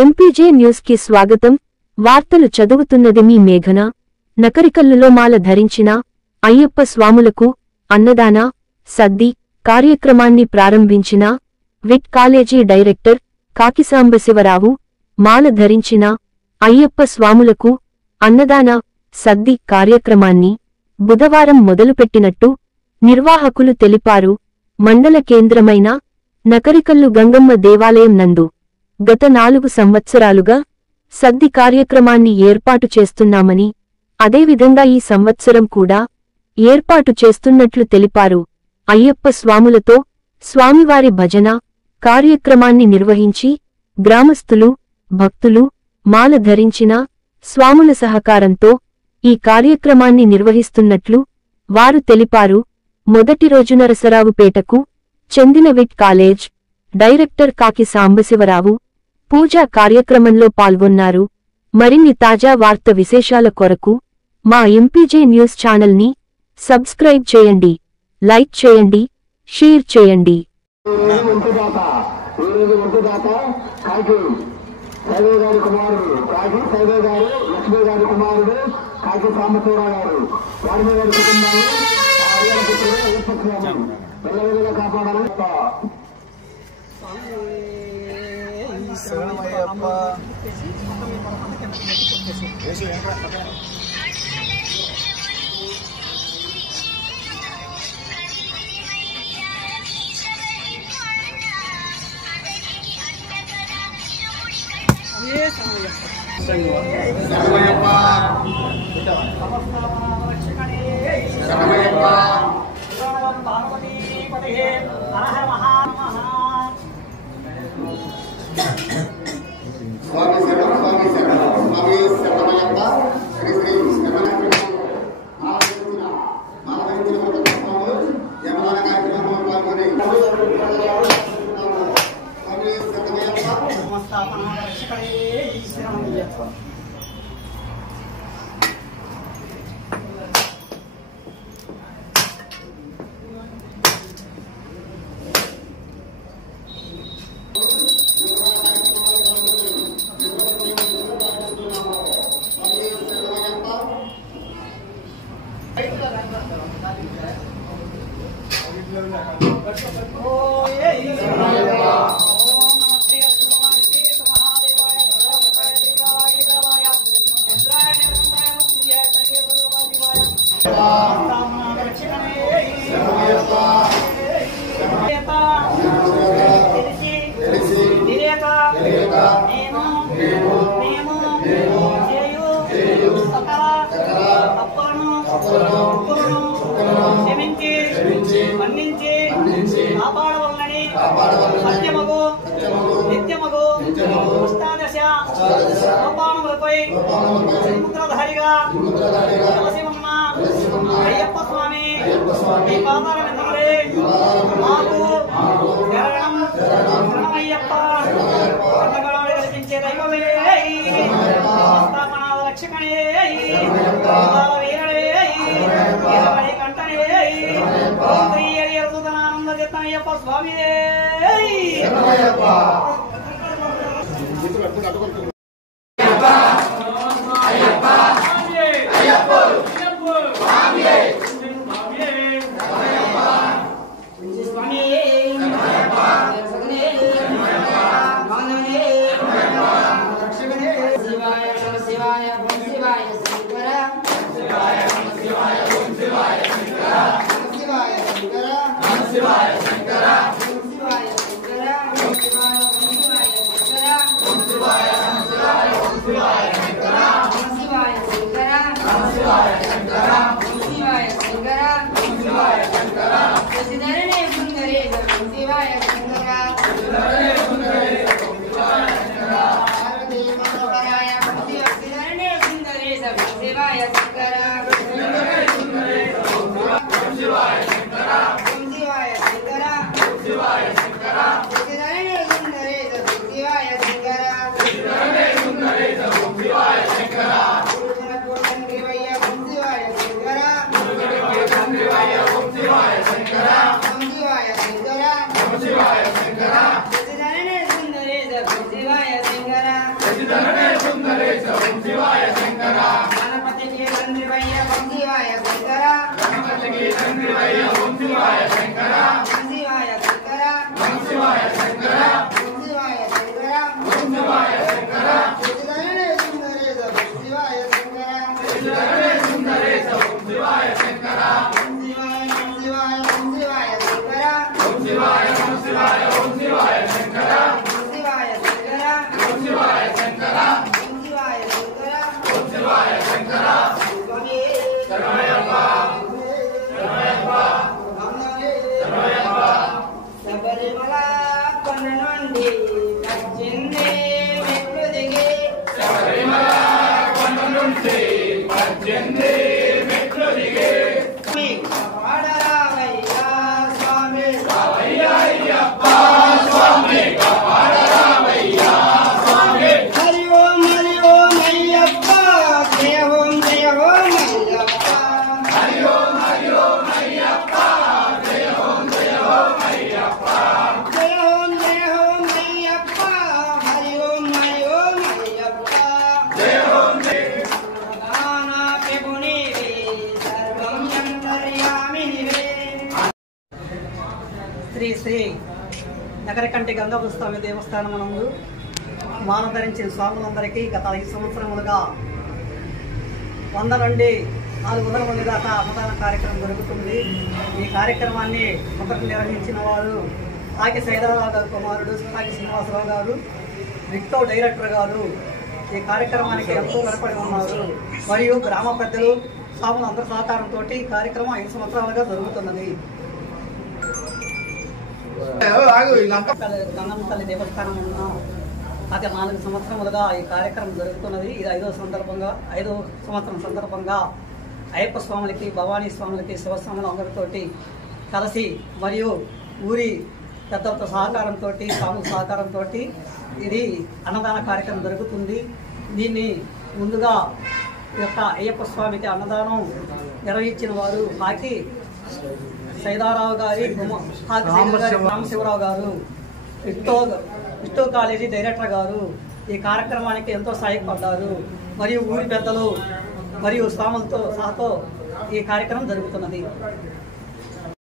MPJ news కి స్వాగతం. వార్తలు చదువుతున్నది మీ మేఘన. నకరికల్లులో మాల ధరించిన అయ్యప్ప స్వాములకు అన్నదాన సద్ది కార్యక్రమాన్ని ప్రారంభించిన విట్ కాలేజీ డైరెక్టర్ కాకి సాంబశివరావు మాల ధరించిన అయ్యప్ప స్వాములకు అన్నదాన సద్ది కార్యక్రమాన్ని బుధవారం మొదలుపెట్టినట్టు నిర్వాహకులు తెలిపారు. మండల కేంద్రమైన నకరికల్లు గంగమ్మ దేవాలయం నందు గత 4 సంవత్సరాలుగా సద్ది కార్యక్రమాన్ని ఏర్పాటు చేస్తున్నామని, అదేవిధంగా ఈ సంవత్సరం కూడా ఏర్పాటు చేస్తున్నట్లు తెలిపారు. అయ్యప్ప స్వాములతో స్వామివారి భజన కార్యక్రమాన్ని నిర్వహించి గ్రామస్తులు, భక్తులు మాల ధరించిన స్వాముల సహకారంతో ఈ కార్యక్రమాన్ని నిర్వహిస్తున్నట్లు వారు తెలిపారు. మొదటి రోజు నరసరావుపేటకు చెందిన విట్ కాలేజ్ డైరెక్టర్ కాకి సాంబశివరావు పూజా కార్యక్రమంలో పాల్గొన్నారు. మరిన్ని తాజా వార్త విశేషాల కొరకు మా ఎంపీజే న్యూస్ ఛానల్ని సబ్స్క్రైబ్ చేయండి, లైక్ చేయండి, షేర్ చేయండి. శంకర గణపతికి తండ్రివయ్య ఓం శివాయ శంకర గణపతికి తండ్రివయ్య ఓం శివాయ శంకర ఓం శివాయ శంకర ఓం శివాయ శంకర ఓం శివాయ శంకర ఓం శివాయ శంకర శివధరణే సుందరేశ ఓం శివాయ శంకర శివధరణే సుందరేశ ఓం శివాయ శంకర ఓం శివాయ ఓం శివాయ ఓం శివాయ శంకర ఓం శివాయ ఓం శివాయ ఓం శివాయ శంకర ఓం శివాయ శంకర ఓం శివాయ శంకర ఓం శివాయ శంకర ఓం శివాయ శంకర శరణమయ్యప్ప శరణమయ్యప్ప శరణమయ్యప్ప శబరిమల కొండ నుండి పద్దెనిమిది మెట్లు దిగి శబరిమల కొండ నుండి 18 మెట్లు దిగి కాపాడరావయ్యా స్వామి రావయ్యా అయ్యప్ప స్వామి కాపాడరావయ్యా స్వామి హరి ఓం అయ్యప్ప జయ ఓం అయ్యప్ప హరి ఓం అయ్యప్ప జయ ఓం అయ్యప్ప జయ ఓం అయ్యప్ప హరి ఓం అయ్యప్ప జయ ఓం శ్రీ శ్రీ నగరకంటి గంగాపుస్వామి దేవస్థానం నందు మాల ధరించిన స్వాములందరికీ గత 5 సంవత్సరములుగా 100 నుండి 400 మంది దాకా అన్నదాన కార్యక్రమం జరుగుతుంది. ఈ కార్యక్రమాన్ని మొదటి నిర్వహించిన వారు ఆకి సైదరావు గారు కుమారుడు ఆకి శ్రీనివాసరావు గారు, విక్టో డైరెక్టర్ గారు ఈ కార్యక్రమానికి ఎంతో కనపడి ఉన్నారు. మరియు గ్రామ పెద్దలు స్వాముల అందరి సహకారంతో కార్యక్రమం 5 సంవత్సరాలుగా జరుగుతున్నది. గంగమ్మ తల్లి దేవస్థానం గత 4 సంవత్సరములుగా ఈ కార్యక్రమం జరుగుతున్నది. ఇది 5వ సంవత్సరం సందర్భంగా అయ్యప్ప స్వాములకి, భవానీ స్వాములకి, శివస్వాములు అందరితోటి కలిసి మరియు ఊరి పెద్దలతో సహకారంతో, స్వాముల సహకారంతో ఇది అన్నదాన కార్యక్రమం జరుగుతుంది. దీన్ని ముందుగా యొక్క అయ్యప్ప స్వామికి అన్నదానం నిర్వహించిన వారు హాకి సైదారావు గారి రామశివరావు గారు, విక్టో కాలేజీ డైరెక్టర్ గారు ఈ కార్యక్రమానికి ఎంతో సహాయపడ్డారు. మరియు ఊరి పెద్దలు మరియు స్వాములతో సహతో ఈ కార్యక్రమం జరుగుతున్నది.